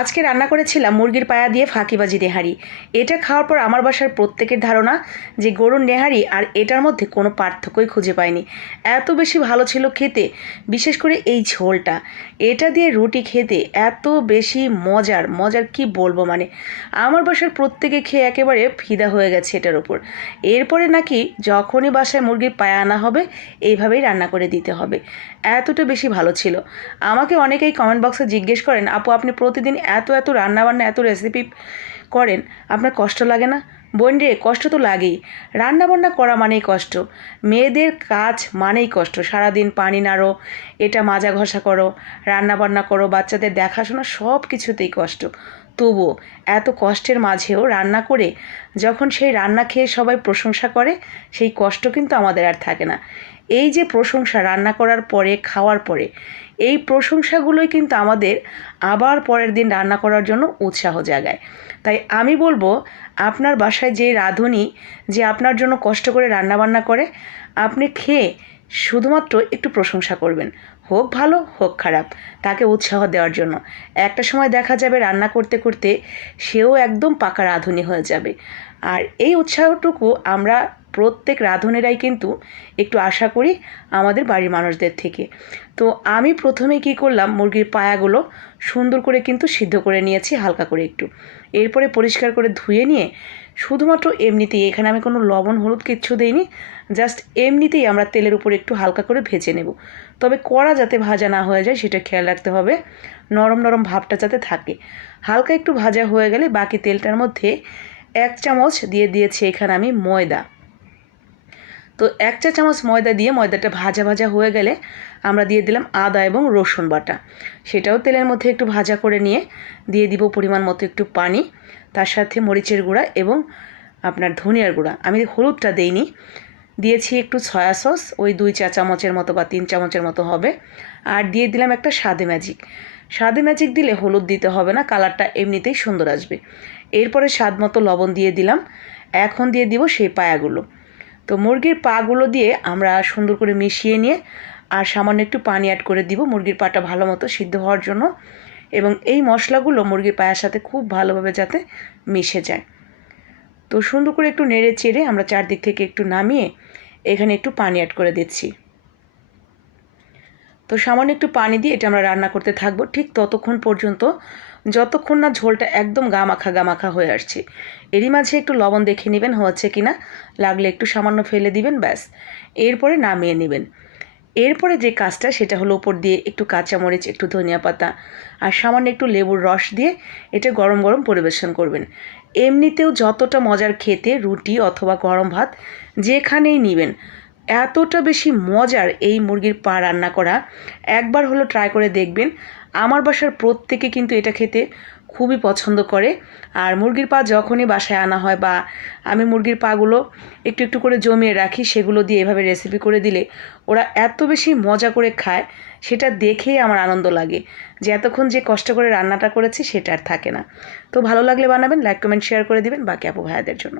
আজকে রান্না করেছিলাম মুরগির পায়া দিয়ে ফাঁকিবাজি নেহারি। এটা খাওয়ার পর আমার বাসার প্রত্যেকের ধারণা যে গরুর নেহারি আর এটার মধ্যে কোনো পার্থক্যই খুঁজে পাইনি এত বেশি ভালো ছিল খেতে, বিশেষ করে এই ঝোলটা। এটা দিয়ে রুটি খেতে এত বেশি মজার মজার কি বলব মানে? আমার বাসার প্রত্যেকে খেয়ে একেবারে ফিদা হয়ে গেছে এটার ওপর এরপরে নাকি যখনই বাসায় মুরগির পায়া আনা হবে, এইভাবেই রান্না করে দিতে হবে। এতটা বেশি ভালো ছিল। আমাকে অনেকেই কমেন্ট বক্সে জিজ্ঞেস করেন, আপু, আপনি প্রতিদিন এত এত রান্নাবান্না, এত রেসিপি করেন, আপনার কষ্ট লাগে না? বোন রে, কষ্ট তো লাগেই। রান্নাবান্না করা মানেই কষ্ট। মেয়েদের কাজ মানেই কষ্ট। সারাদিন পানি নাড়ো, এটা মাজা ঘষা করো, রান্নাবান্না করো, বাচ্চাদের দেখাশোনা সব কিছুতেই কষ্ট। তবুও এত কষ্টের মাঝেও রান্না করে যখন সেই রান্না খেয়ে সবাই প্রশংসা করে, সেই কষ্ট কিন্তু আমাদের আর থাকে না। এই যে প্রশংসা রান্না করার পরে, খাওয়ার পরে, এই প্রশংসাগুলোই কিন্তু আমাদের আবার পরের দিন রান্না করার জন্য উৎসাহ জাগায়। তাই আমি বলব, আপনার বাসায় যে রাঁধুনি যে আপনার জন্য কষ্ট করে রান্নাবান্না করে, আপনি খেয়ে শুধুমাত্র একটু প্রশংসা করবেন। হোক ভালো, হোক খারাপ, তাকে উৎসাহ দেওয়ার জন্য। একটা সময় দেখা যাবে রান্না করতে করতে সেও একদম পাকা রাঁধুনি হয়ে যাবে। আর এই উৎসাহটুকু আমরা প্রত্যেক রাঁধুনেরাই কিন্তু একটু আশা করি আমাদের বাড়ির মানুষদের থেকে। তো আমি প্রথমে কি করলাম, মুরগির পায়াগুলো সুন্দর করে কিন্তু সিদ্ধ করে নিয়েছি, হালকা করে একটু। এরপরে পরিষ্কার করে ধুয়ে নিয়ে শুধুমাত্র এমনিতেই, এখানে আমি কোনো লবণ, হলুদ কিচ্ছু দেইনি, জাস্ট এমনিতেই আমরা তেলের উপর একটু হালকা করে ভেজে নেব। তবে কড়া যাতে ভাজা না হয়ে যায় সেটা খেয়াল রাখতে হবে, নরম নরম ভাবটা যাতে থাকে। হালকা একটু ভাজা হয়ে গেলে বাকি তেলটার মধ্যে এক চামচ দিয়ে দিয়েছি এখানে আমি ময়দা। তো এক চা চামচ ময়দা দিয়ে ময়দাটা ভাজা ভাজা হয়ে গেলে আমরা দিয়ে দিলাম আদা এবং রসুন বাটা। সেটাও তেলের মধ্যে একটু ভাজা করে নিয়ে দিয়ে দিব পরিমাণ মতো একটু পানি, তার সাথে মরিচের গুঁড়া এবং আপনার ধনিয়ার গুঁড়া। আমি হলুদটা দেইনি, দিয়েছি একটু সয়া সস, ওই দুই চা চামচের মতো বা তিন চামচের মতো হবে। আর দিয়ে দিলাম একটা স্বাদে ম্যাজিক। স্বাদে ম্যাজিক দিলে হলুদ দিতে হবে না, কালারটা এমনিতেই সুন্দর আসবে। এরপরে স্বাদ মতো লবণ দিয়ে দিলাম। এখন দিয়ে দিব সেই পায়াগুলো। তো মুরগির পাগুলো দিয়ে আমরা সুন্দর করে মিশিয়ে নিয়ে আর সামান্য একটু পানি অ্যাড করে দিব মুরগির পাটা ভালো মতো সিদ্ধ হওয়ার জন্য। এবং এই মশলাগুলো মুরগির পায়ের সাথে খুব ভালোভাবে যাতে মিশে যায়। তো সুন্দর করে একটু নেড়ে চেড়ে আমরা চারদিক থেকে একটু নামিয়ে এখানে একটু পানি অ্যাড করে দিচ্ছি। তো সামান্য একটু পানি দিয়ে এটা আমরা রান্না করতে থাকব। ঠিক ততক্ষণ পর্যন্ত যতক্ষণ না ঝোলটা একদম গামাখা গামাখা হয়ে আসছে। এরই মাঝে একটু লবণ দেখে নেবেন হচ্ছে কি না লাগলে একটু সামান্য ফেলে দিবেন, ব্যাস। এরপরে নামিয়ে নেবেন। এরপরে যে কাজটা, সেটা হলো ওপর দিয়ে একটু কাঁচামরিচ, একটু ধনিয়া পাতা আর সামান্য একটু লেবুর রস দিয়ে এটা গরম গরম পরিবেশন করবেন। এমনিতেও যতটা মজার খেতে, রুটি অথবা গরম ভাত, যেখানেই নেবেন, এতটা বেশি মজার এই মুরগির পা রান্না করা, একবার হলো ট্রাই করে দেখবেন। আমার বাসার প্রত্যেকে কিন্তু এটা খেতে খুবই পছন্দ করে। আর মুরগির পা যখনই বাসায় আনা হয় বা আমি মুরগির পাগুলো একটু একটু করে জমিয়ে রাখি, সেগুলো দিয়ে এভাবে রেসিপি করে দিলে ওরা এত বেশি মজা করে খায়, সেটা দেখেই আমার আনন্দ লাগে যে এতক্ষণ যে কষ্ট করে রান্নাটা করেছি সেটা আর থাকে না। তো ভালো লাগলে বানাবেন লাইক কমেন্ট শেয়ার করে দিবেন বাকি আপু ভাইয়াদের জন্য।